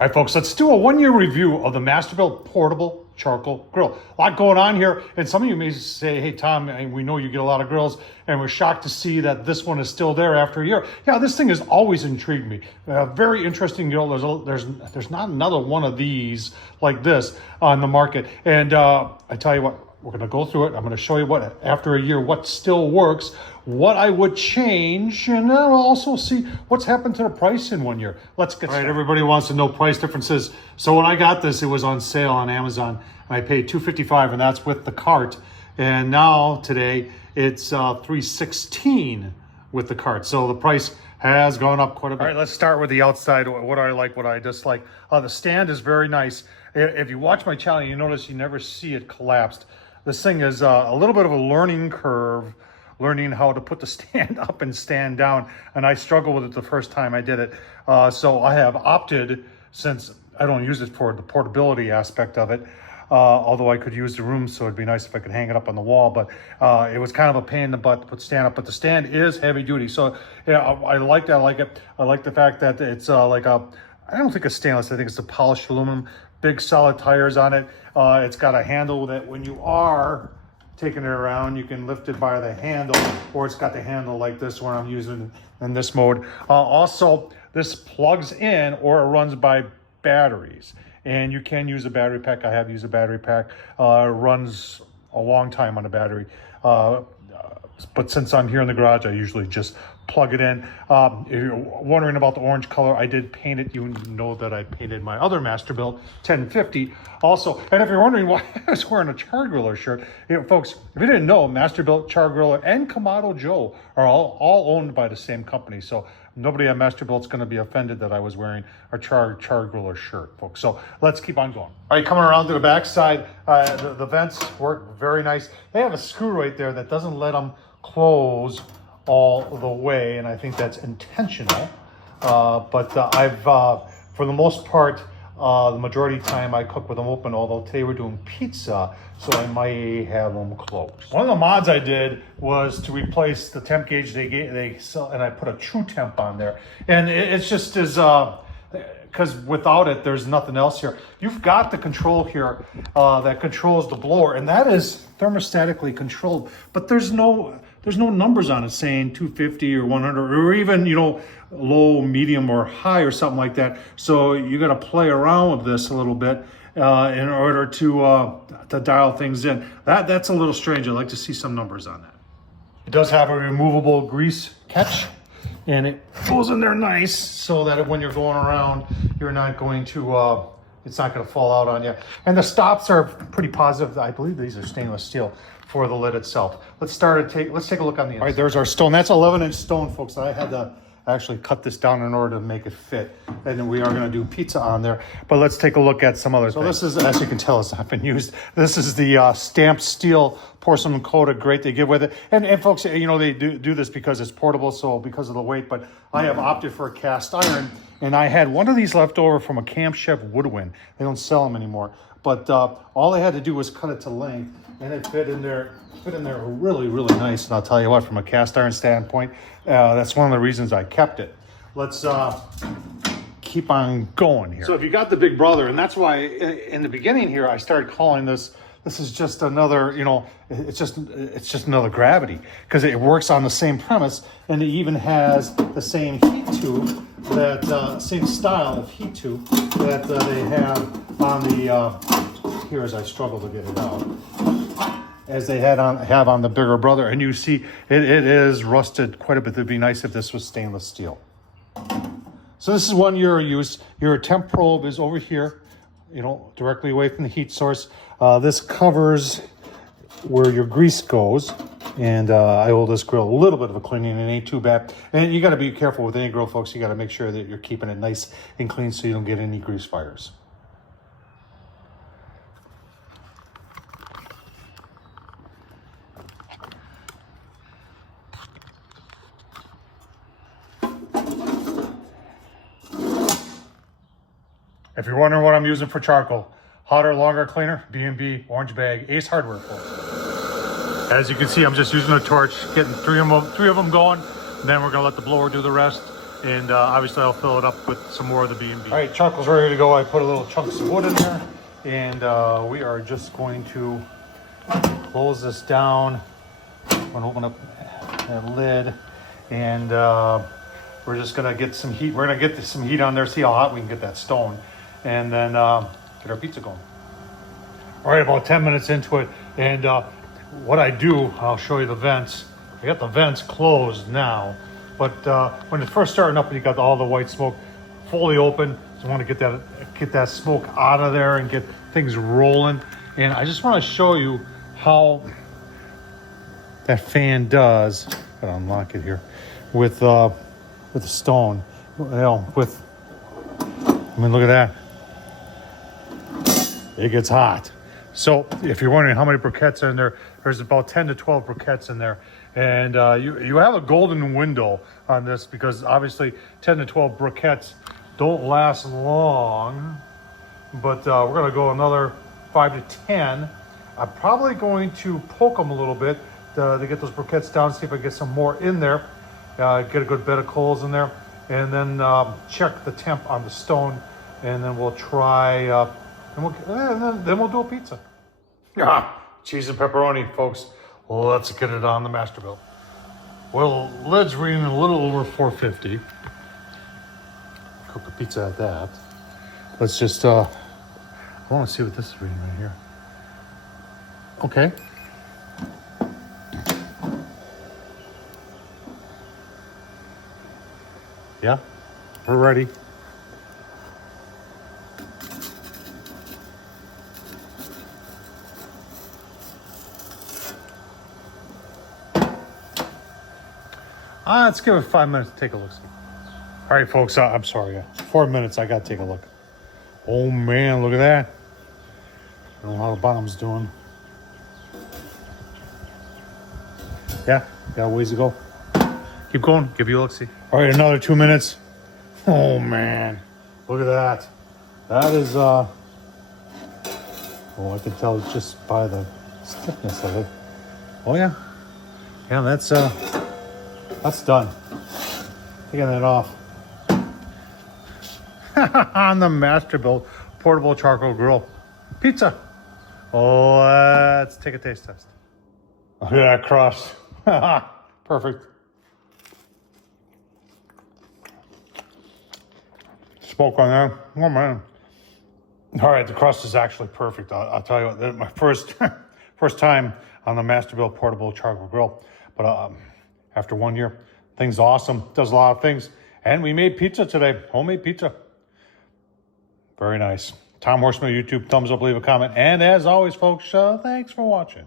All right, folks, let's do a one-year review of the Masterbuilt portable charcoal grill. A lot going on here, and some of you may say, hey, Tom, we know you get a lot of grills, and we're shocked to see that this one is still there after a year. Yeah, this thing has always intrigued me. Very interesting grill. There's not another one of these like this on the market. And I tell you what, we're going to go through it. I'm going to show you what, after a year, what still works, what I would change, and then we'll also see what's happened to the price in 1 year. Let's get started. All right, everybody wants to know price differences. So when I got this, it was on sale on Amazon. I paid $255, and that's with the cart. And now today it's $316 with the cart. So the price has gone up quite a bit. All right, let's start with the outside. What I like, what I dislike. The stand is very nice. If you watch my channel, you notice you never see it collapsed. This thing is a little bit of a learning curve, learning how to put the stand up and stand down. And I struggled with it the first time I did it. So I have opted, since I don't use it for the portability aspect of it, although I could use the room, so it'd be nice if I could hang it up on the wall, but it was kind of a pain in the butt to put stand up, but the stand is heavy duty. So yeah, I like that, I like it. I like the fact that it's like a, I don't think it's stainless, I think it's a polished aluminum, big solid tires on it. It's got a handle that when you are taking it around, you can lift it by the handle, or it's got the handle like this when I'm using it in this mode. Also, this plugs in or it runs by batteries. And you can use a battery pack. I have used a battery pack. It runs a long time on a battery. But since I'm here in the garage, I usually just plug it in. If you're wondering about the orange color, I did paint it. You know that I painted my other Masterbuilt 1050 also. And if you're wondering why I was wearing a Char Griller shirt, folks, if you didn't know, Masterbuilt, Char Griller, and Kamado Joe are all owned by the same company. So nobody at Masterbuilt is going to be offended that I was wearing a Char Griller shirt, folks. So let's keep on going. All right, coming around to the back side, the vents work very nice. They have a screw right there that doesn't let them close all the way, and I think that's intentional. But I've, for the most part, the majority of the time I cook with them open, although today we're doing pizza, so I might have them closed. One of the mods I did was to replace the temp gauge they sell, and I put a true temp on there. And it's just as, because without it, there's nothing else here. You've got the control here that controls the blower, and that is thermostatically controlled, but there's no numbers on it saying 250 or 100 or even, you know, low, medium, or high or something like that. So you got to play around with this a little bit in order to dial things in. That's a little strange. I'd like to see some numbers on that. It does have a removable grease catch, and it goes in there nice so that when you're going around, you're not going to, it's not going to fall out on you. And the stops are pretty positive. I believe these are stainless steel for the lid itself. Let's take a look on the inside. All right, there's our stone. That's 11-inch stone, folks. I had to actually cut this down in order to make it fit. And then we are gonna do pizza on there. But let's take a look at some others. So this is, as you can tell, it's not been used. This is the stamped steel porcelain coated grate they give with it. And folks, you know, they do this because it's portable, so because of the weight, but I have opted for a cast iron. And I had one of these left over from a Camp Chef woodwind. They don't sell them anymore. But all I had to do was cut it to length, and it fit in there really, really nice. And I'll tell you what, from a cast iron standpoint, that's one of the reasons I kept it. Let's keep on going here. So if you got the big brother, and that's why in the beginning here, I started calling this is just another, you know, it's just another gravity, because it works on the same premise, and it even has the same heat tube, that same style of heat tube that they have on the, here as I struggle to get it out, as they have on the bigger brother. And you see it is rusted quite a bit. It'd be nice if this was stainless steel. So this is 1 year of use. Your temp probe is over here, you know, directly away from the heat source. This covers where your grease goes, and I owe this grill a little bit of a cleaning. It ain't too bad. And you got to be careful with any grill, folks. You got to make sure that you're keeping it nice and clean so you don't get any grease fires. If you're wondering what I'm using for charcoal, hotter, longer cleaner, B&B, Orange Bag, Ace Hardware, folks. As you can see, I'm just using a torch, getting three of them going. And then we're gonna let the blower do the rest. And obviously I'll fill it up with some more of the B&B. All right, charcoal's ready to go. I put a little chunks of wood in there, and we are just going to close this down. I'm gonna open up that lid, and we're just gonna get some heat. We're gonna get some heat on there, see how hot we can get that stone, and then get our pizza going. All right, about 10 minutes into it, and what I do, I'll show you the vents. I got the vents closed now, but when it's first starting up and you got all the white smoke fully open, so I want to get that smoke out of there and get things rolling. And I just want to show you how that fan does. Gotta unlock it here with the stone. You know, I mean, look at that. It gets hot. So if you're wondering how many briquettes are in there, there's about 10 to 12 briquettes in there. And you have a golden window on this because obviously 10 to 12 briquettes don't last long. But we're gonna go another 5 to 10. I'm probably going to poke them a little bit to get those briquettes down, see if I can get some more in there, get a good bed of coals in there, and then check the temp on the stone, and then we'll try, then we'll do a pizza. Cheese and pepperoni, folks. Let's get it on the Masterbuilt. Well, lid's reading a little over 450. Cook a pizza at that. Let's just, I want to see what this is reading right here. Okay. Yeah, we're ready. Let's give it 5 minutes to take a look. All right, folks, I'm sorry. 4 minutes, I got to take a look. Oh, man, look at that. I don't know how the bottom's doing. Yeah, got a ways to go. Keep going, give you a look-see. All right, another 2 minutes. Oh, man, look at that. That is, I can tell just by the stiffness of it. Oh, yeah. Yeah, that's done. Taking that off. On the Masterbuilt portable charcoal grill. Pizza. Oh, let's take a taste test. Look at that crust. Perfect. Smoke on there. Oh, man. All right, the crust is actually perfect. I'll tell you what, my first time on the Masterbuilt portable charcoal grill. But after 1 year, thing's awesome. Does a lot of things. And we made pizza today. Homemade pizza. Very nice. Tom Horsman, YouTube, thumbs up, leave a comment. And as always, folks, thanks for watching.